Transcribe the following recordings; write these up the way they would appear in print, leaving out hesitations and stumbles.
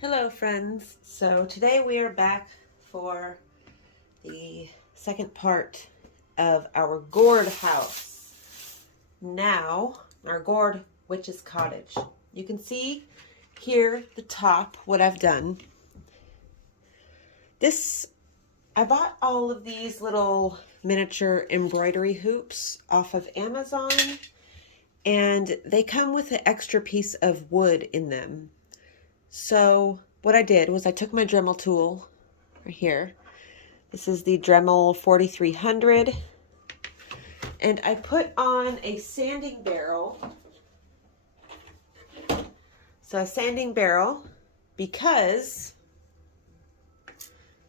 Hello friends, so today we are back for the second part of our gourd house. Now, our gourd witch's cottage. You can see here at the top what I've done. I bought all of these little miniature embroidery hoops off of Amazon, and they come with an extra piece of wood in them. So what I did was I took my Dremel tool right here. This is the Dremel 4300. And I put on a sanding barrel. So a sanding barrel because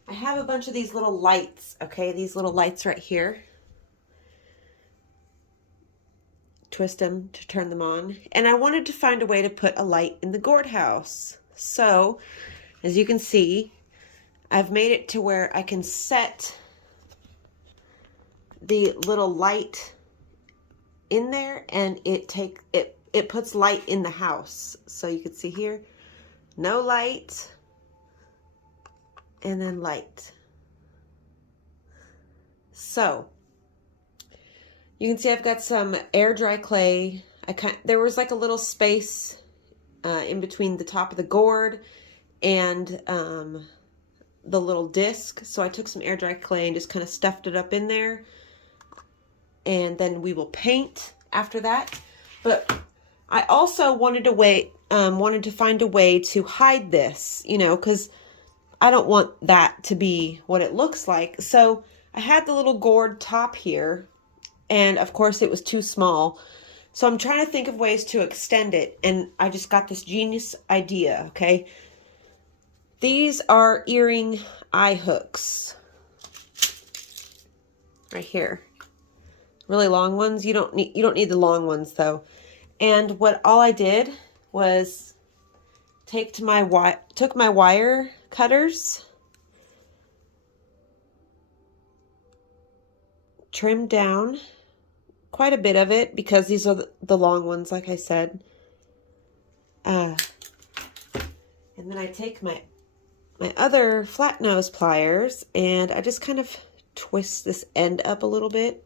I have a bunch of these little lights, okay? These little lights right here. Twist them to turn them on. And I wanted to find a way to put a light in the gourd house. So, as you can see, I've made it to where I can set the little light in there and it puts light in the house. So you can see here, no light and then light. So, you can see I've got some air dry clay. There was like a little space in between the top of the gourd and the little disc. So I took some air dry clay and just kind of stuffed it up in there. And then we will paint after that. But I also wanted to find a way to hide this, you know, because I don't want that to be what it looks like. So I had the little gourd top here, and of course it was too small. So I'm trying to think of ways to extend it, and I just got this genius idea, okay? These are earring eye hooks. Right here. Really long ones. You don't need the long ones though. And all I did was took my wire cutters, trimmed down quite a bit of it because these are the long ones, like I said. And then I take my other flat nose pliers and I just kind of twist this end up a little bit.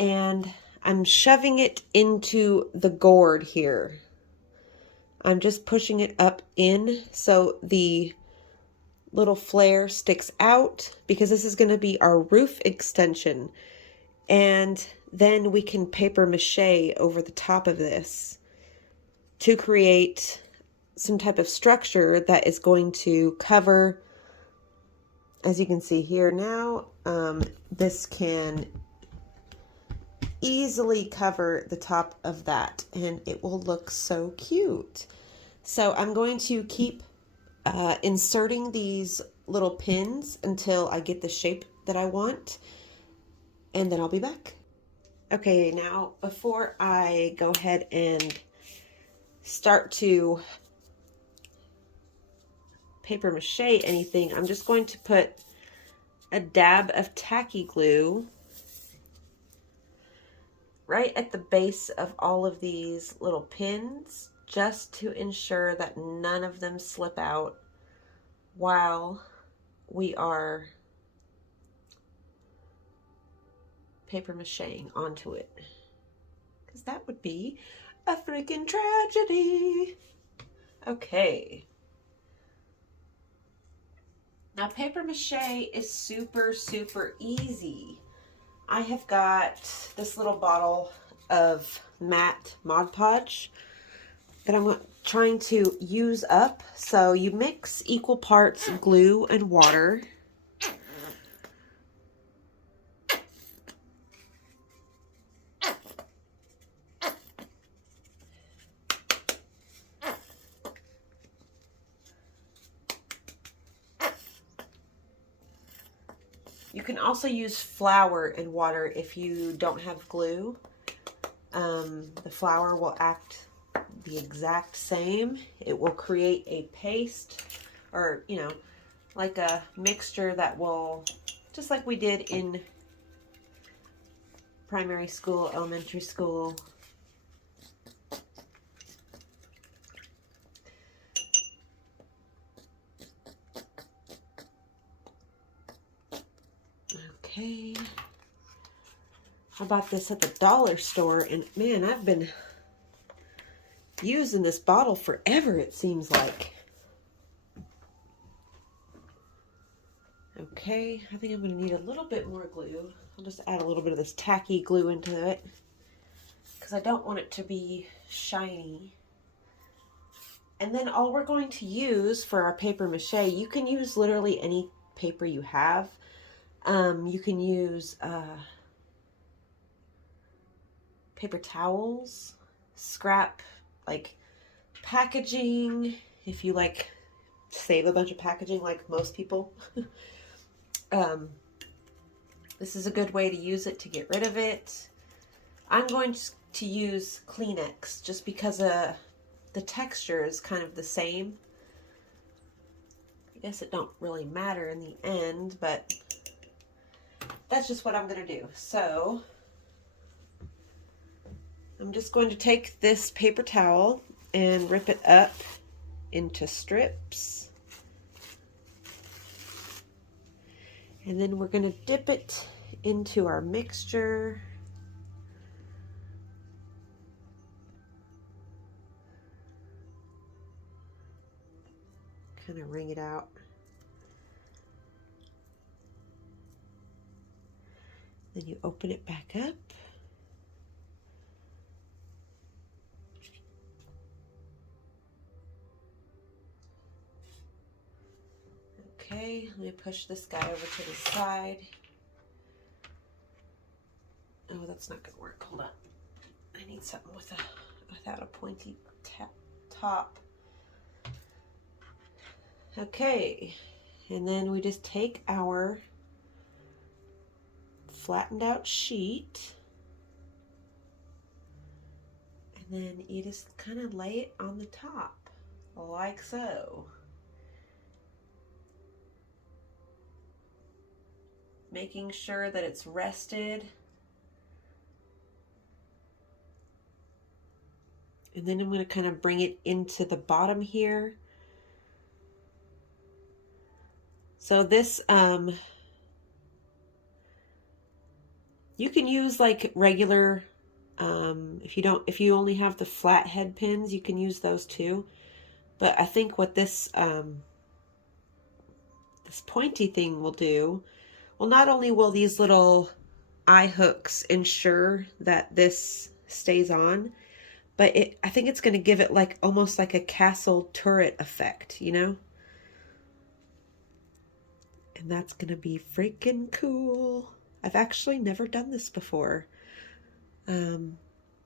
And I'm shoving it into the gourd here. I'm just pushing it up in so the little flare sticks out because this is going to be our roof extension. And then we can paper mache over the top of this to create some type of structure that is going to cover, as you can see here now, this can easily cover the top of that and it will look so cute. So I'm going to keep inserting these little pins until I get the shape that I want, and then I'll be back. Okay, now before I go ahead and start to paper mache anything, I'm just going to put a dab of tacky glue right at the base of all of these little pins, just to ensure that none of them slip out while we are paper macheing onto it, because that would be a freaking tragedy. Okay. Now paper mache is super, super easy. I have got this little bottle of matte Mod Podge that I'm trying to use up. So you mix equal parts glue and water. You can also use flour and water if you don't have glue. The flour will act the exact same. It will create a paste, or, you know, like a mixture that will, just like we did in primary school, elementary school. Okay. I bought this at the dollar store, and man, I've been using this bottle forever, it seems like. Okay, I think I'm going to need a little bit more glue. I'll just add a little bit of this tacky glue into it because I don't want it to be shiny. And then all we're going to use for our paper mache, you can use literally any paper you have. You can use paper towels, scrap like packaging, if you like save a bunch of packaging like most people. This is a good way to use it to get rid of it. I'm going to use Kleenex just because the texture is kind of the same. I guess it don't really matter in the end, but that's just what I'm going to do. So I'm just going to take this paper towel and rip it up into strips. And then we're going to dip it into our mixture. Kind of wring it out. Then you open it back up. Okay, let me push this guy over to the side. Oh, that's not gonna work. Hold on. I need something without a pointy top. Okay, and then we just take our flattened out sheet, and then you just kind of lay it on the top, like so. Making sure that it's rested. And then I'm going to kind of bring it into the bottom here. So this, you can use like regular, if you only have the flat head pins, you can use those too. But I think what this, this pointy thing will do, well, not only will these little eye hooks ensure that this stays on, but I think it's going to give it like almost like a castle turret effect, you know? And that's going to be freaking cool. I've actually never done this before. I mean,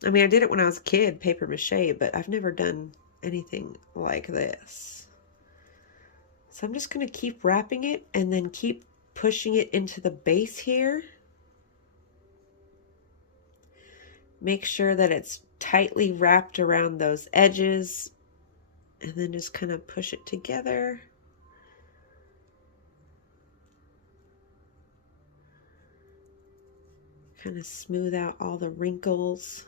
I did it when I was a kid, paper mache, but I've never done anything like this. So I'm just going to keep wrapping it and then keep pushing it into the base here. Make sure that it's tightly wrapped around those edges, and then just kind of push it together. Kind of smooth out all the wrinkles.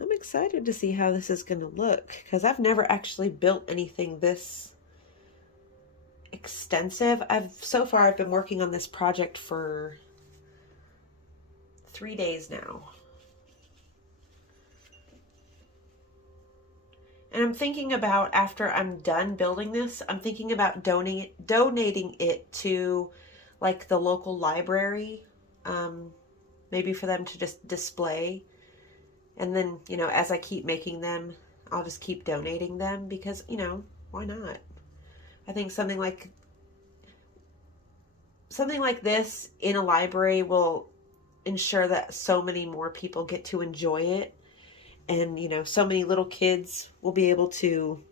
I'm excited to see how this is going to look, because I've never actually built anything this extensive. So far I've been working on this project for 3 days now. And I'm thinking about, after I'm done building this, I'm thinking about donating it to like the local library, maybe for them to just display. And then, you know, as I keep making them, I'll just keep donating them because, you know, why not? I think something like this in a library will ensure that so many more people get to enjoy it. And, you know, so many little kids will be able to,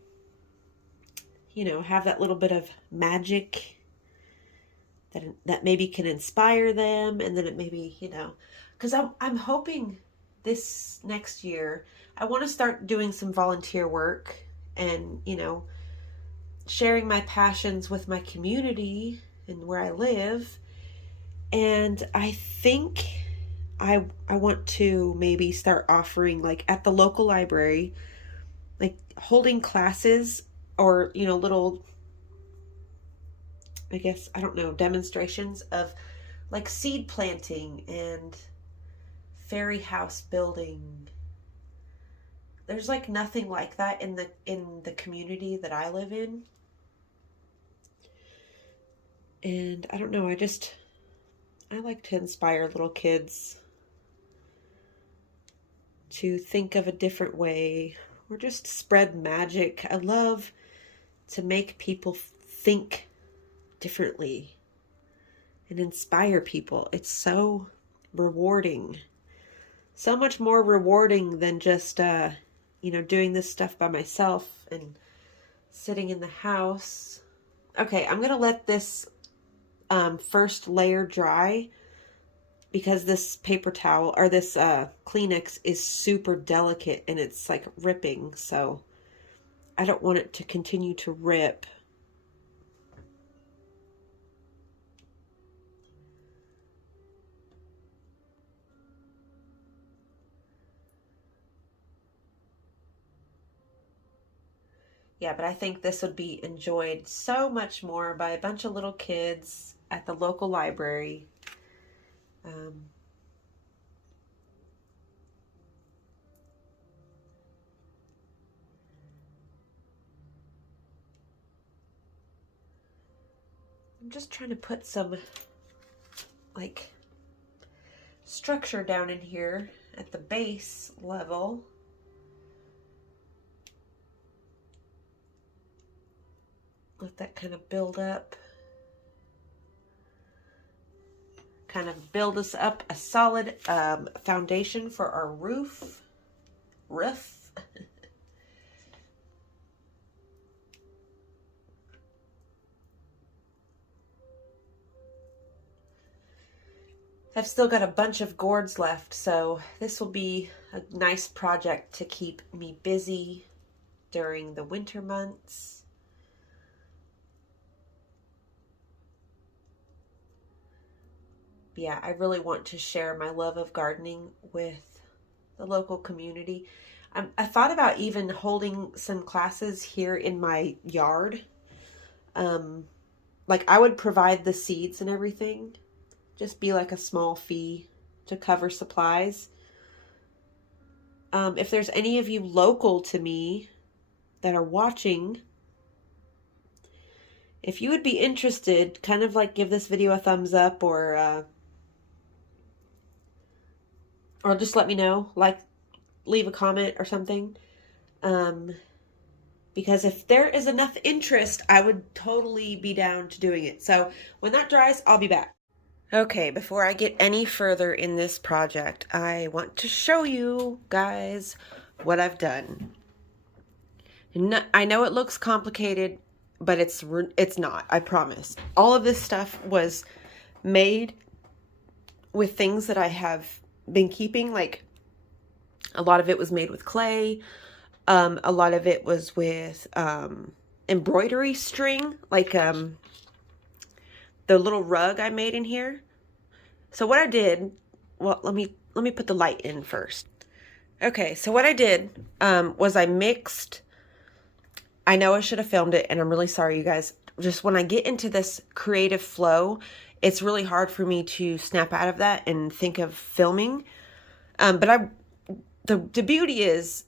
you know, have that little bit of magic that maybe can inspire them. And then it maybe, you know, because I'm hoping this next year, I want to start doing some volunteer work and, you know, sharing my passions with my community and where I live. And I think I want to maybe start offering, like at the local library, like holding classes or, you know, little I guess, I don't know, demonstrations of like seed planting and fairy house building. There's like nothing like that in the community that I live in. And I don't know, I like to inspire little kids to think of a different way or just spread magic. I love to make people think differently and inspire people. It's so rewarding. So much more rewarding than just, doing this stuff by myself and sitting in the house. Okay, I'm going to let this first layer dry because this paper towel or this Kleenex is super delicate and it's like ripping. So I don't want it to continue to rip. Yeah, but I think this would be enjoyed so much more by a bunch of little kids at the local library. I'm just trying to put some like structure down in here at the base level. Let that kind of build up. Kind of build us up a solid foundation for our roof. I've still got a bunch of gourds left, so this will be a nice project to keep me busy during the winter months. Yeah, I really want to share my love of gardening with the local community. I thought about even holding some classes here in my yard. Like I would provide the seeds and everything. Just be like a small fee to cover supplies. If there's any of you local to me that are watching, if you would be interested, kind of like give this video a thumbs up or just let me know, like leave a comment or something. Because if there is enough interest, I would totally be down to doing it. So when that dries, I'll be back. Okay, before I get any further in this project, I want to show you guys what I've done. I know it looks complicated, but it's not, I promise. All of this stuff was made with things that I have been keeping. Like a lot of it was made with clay. A lot of it was with embroidery string, like the little rug I made in here. So what I did, well, let me put the light in first. Okay, so what I did was I mixed. I know I should have filmed it, and I'm really sorry, you guys. Just when I get into this creative flow, it's really hard for me to snap out of that and think of filming. But the beauty is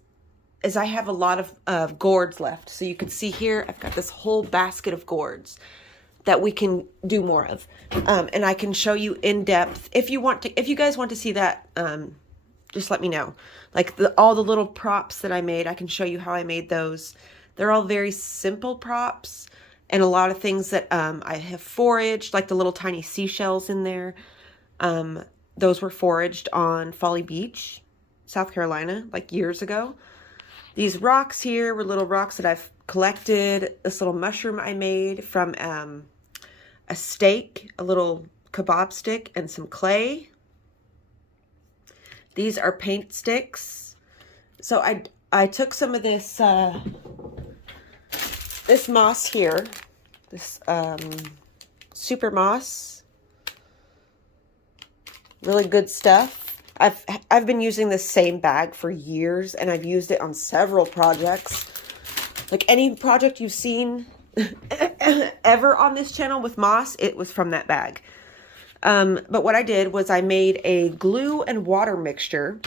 I have a lot of gourds left. So you can see here, I've got this whole basket of gourds that we can do more of. And I can show you in depth. If you guys want to see that, just let me know. Like all the little props that I made, I can show you how I made those. They're all very simple props. And a lot of things that I have foraged, like the little tiny seashells in there. Those were foraged on Folly Beach, South Carolina, like years ago. These rocks here were little rocks that I've collected. This little mushroom I made from a steak, a little kebab stick, and some clay. These are paint sticks. So I took some of this this moss here, this super moss, really good stuff. I've been using this same bag for years, and I've used it on several projects. Like any project you've seen, ever on this channel with moss, it was from that bag. But what I did was I made a glue and water mixture,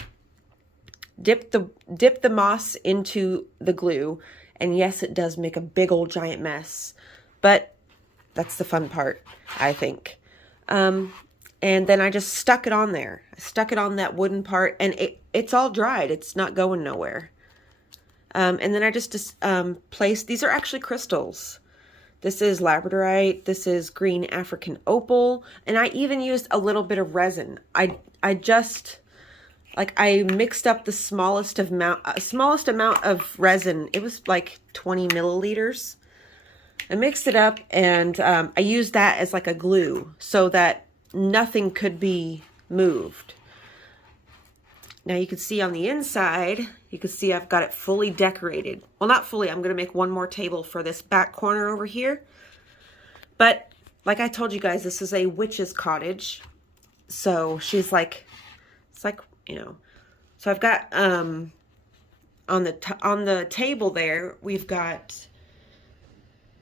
dipped the moss into the glue, and yes, it does make a big old giant mess, but that's the fun part, I think. And then I just stuck it on there. I stuck it on that wooden part, and it's all dried. It's not going nowhere. And then I just placed, these are actually crystals. This is labradorite, this is green African opal, and I even used a little bit of resin. I just, like, I mixed up the smallest amount of resin. It was like 20 milliliters. I mixed it up, and I used that as like a glue so that nothing could be moved. Now you can see on the inside, you can see I've got it fully decorated. Well, not fully. I'm going to make one more table for this back corner over here. But like I told you guys, this is a witch's cottage. So she's like, it's like, you know. So I've got on the table there, we've got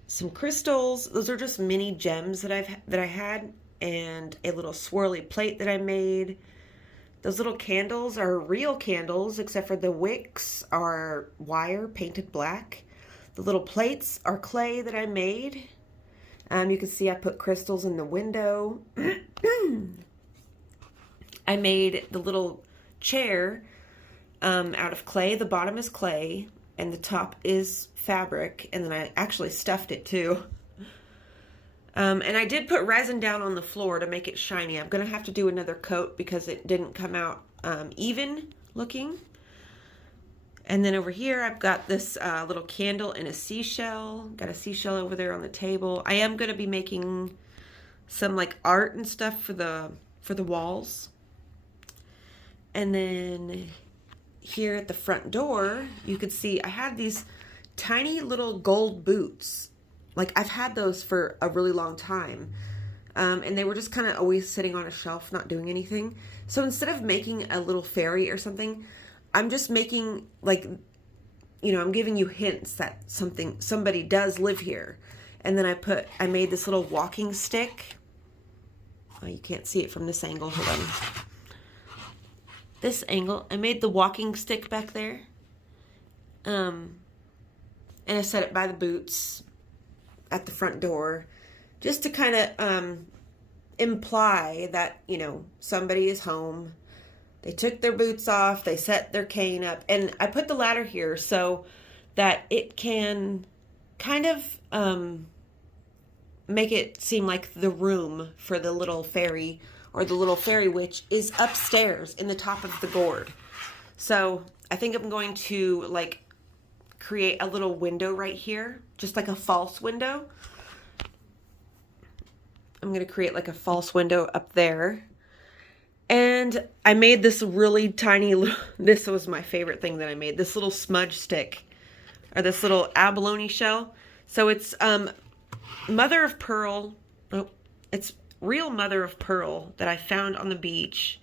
some crystals. Those are just mini gems that I had, and a little swirly plate that I made. Those little candles are real candles, except for the wicks are wire painted black. The little plates are clay that I made. You can see I put crystals in the window. I made the little chair out of clay. The bottom is clay, and the top is fabric. And then I actually stuffed it too. And I did put resin down on the floor to make it shiny. I'm going to have to do another coat because it didn't come out even looking. And then over here, I've got this little candle and a seashell. Got a seashell over there on the table. I am going to be making some like art and stuff for the walls. And then here at the front door, you could see I had these tiny little gold boots. Like, I've had those for a really long time. And they were just kind of always sitting on a shelf, not doing anything. So instead of making a little fairy or something, I'm just making, like, you know, I'm giving you hints that somebody does live here. And then I made this little walking stick. Oh, you can't see it from this angle. Hold on. This angle. I made the walking stick back there. And I set it by the boots at the front door, just to kind of imply that, you know, somebody is home. They took their boots off, they set their cane up, and I put the ladder here so that it can kind of make it seem like the room for the little fairy or the little fairy witch is upstairs in the top of the gourd. So I think I'm going to like create a little window right here, just like a false window. I'm going to create like a false window up there. And I made this really tiny, this was my favorite thing that I made, this little smudge stick, or this little abalone shell. So it's mother of pearl, it's real mother of pearl that I found on the beach.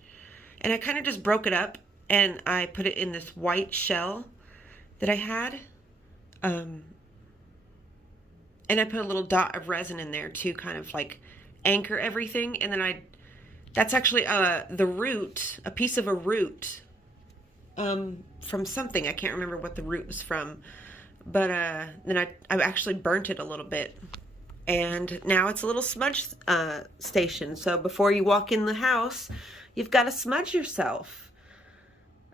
And I kind of just broke it up and I put it in this white shell that I had. And I put a little dot of resin in there to kind of like anchor everything. And then that's actually the root, a piece of a root from something. I can't remember what the root was from. But then I actually burnt it a little bit. And now it's a little smudge station. So before you walk in the house, you've got to smudge yourself.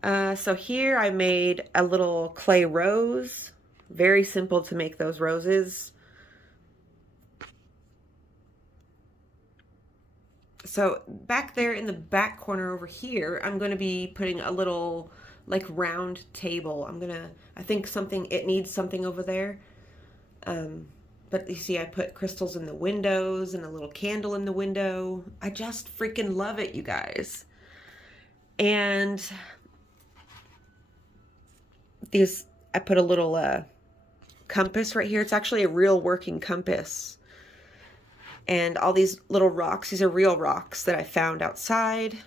So here I made a little clay rose. Very simple to make those roses. So back there in the back corner over here, I'm going to be putting a little like round table. I think it needs something over there. But you see I put crystals in the windows and a little candle in the window. I just freaking love it, you guys. And I put a little compass right here. It's actually a real working compass. And all these little rocks, these are real rocks that I found outside.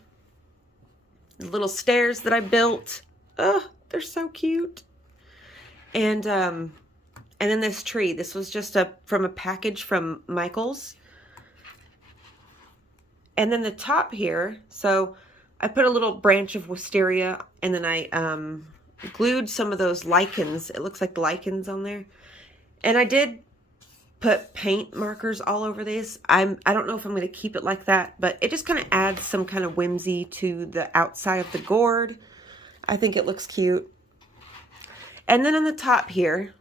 The little stairs that I built. Oh, they're so cute. And And then this tree. This was just from a package from Michael's. And then the top here, so I put a little branch of wisteria, and then I glued some of those lichens. It looks like lichens on there. And I did put paint markers all over these. I don't know if I'm going to keep it like that, but it just kind of adds some kind of whimsy to the outside of the gourd. I think it looks cute. And then on the top here,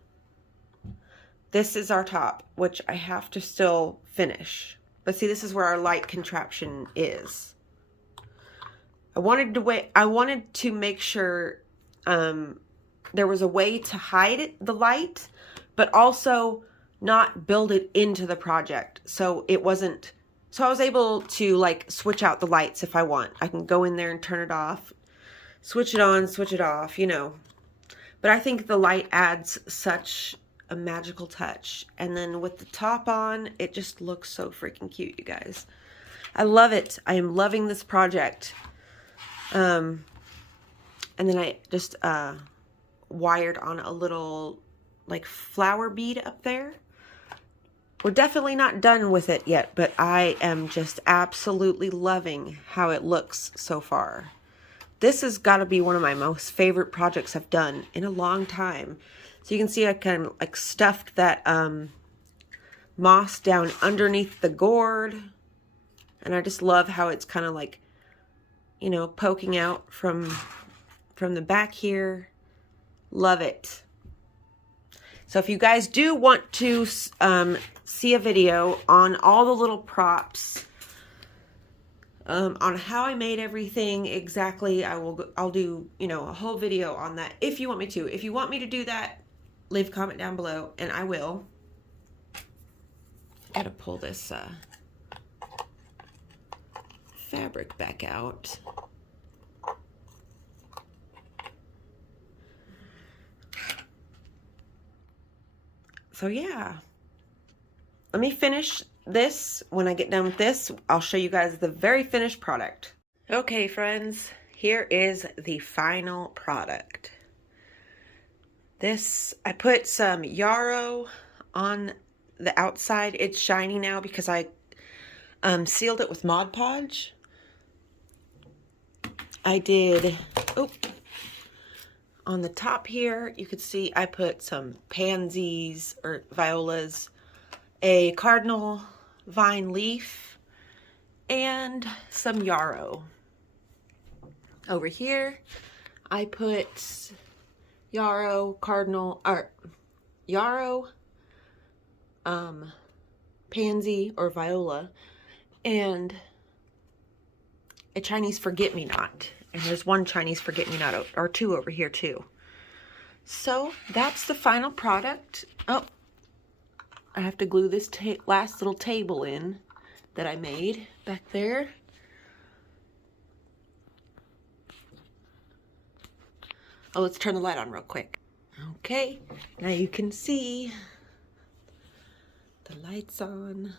this is our top, which I have to still finish. But see, this is where our light contraption is. I wanted to make sure there was a way to hide the light, but also not build it into the project. So it wasn't, so I was able to like switch out the lights if I want. I can go in there and turn it off, switch it on, switch it off, you know. But I think the light adds such a magical touch. And then with the top on, it just looks so freaking cute, you guys. I love it. I am loving this project. And then I just wired on a little like flower bead up there. We're definitely not done with it yet, but I am just absolutely loving how it looks so far. This has got to be one of my most favorite projects I've done in a long time. So you can see I kind of like stuffed that moss down underneath the gourd. And I just love how it's kind of like, you know, poking out from the back here. Love it. So if you guys do want to see a video on all the little props, on how I made everything exactly, I'll do, you know, a whole video on that if you want me to. If you want me to do that, leave a comment down below and I will. Gotta pull this fabric back out. So yeah, let me finish this. When I get done with this, I'll show you guys the very finished product. Okay, friends, here is the final product. This, I put some yarrow on the outside. It's shiny now because I sealed it with Mod Podge. I did, on the top here, you could see I put some pansies or violas, a cardinal vine leaf, and some yarrow. Over here, I put yarrow, pansy or viola, and a Chinese forget-me-not. And there's one Chinese forget-me-not, or two over here too. So that's the final product. Oh, I have to glue this last little table in that I made back there. Oh, let's turn the light on real quick. Okay, now you can see the lights on.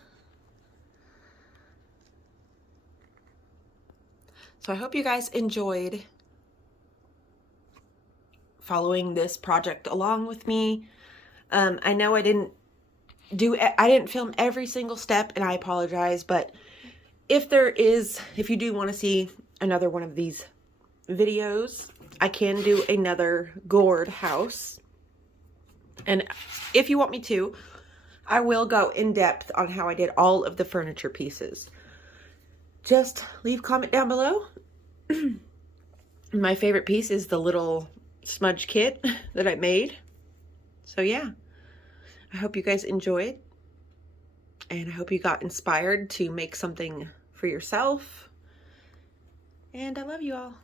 So I hope you guys enjoyed following this project along with me. I know I didn't film every single step, and I apologize, but if you do want to see another one of these videos, I can do another gourd house. And if you want me to, I will go in depth on how I did all of the furniture pieces. Just leave a comment down below. My favorite piece is the little smudge kit that I made. So yeah, I hope you guys enjoyed, and I hope you got inspired to make something for yourself. And I love you all.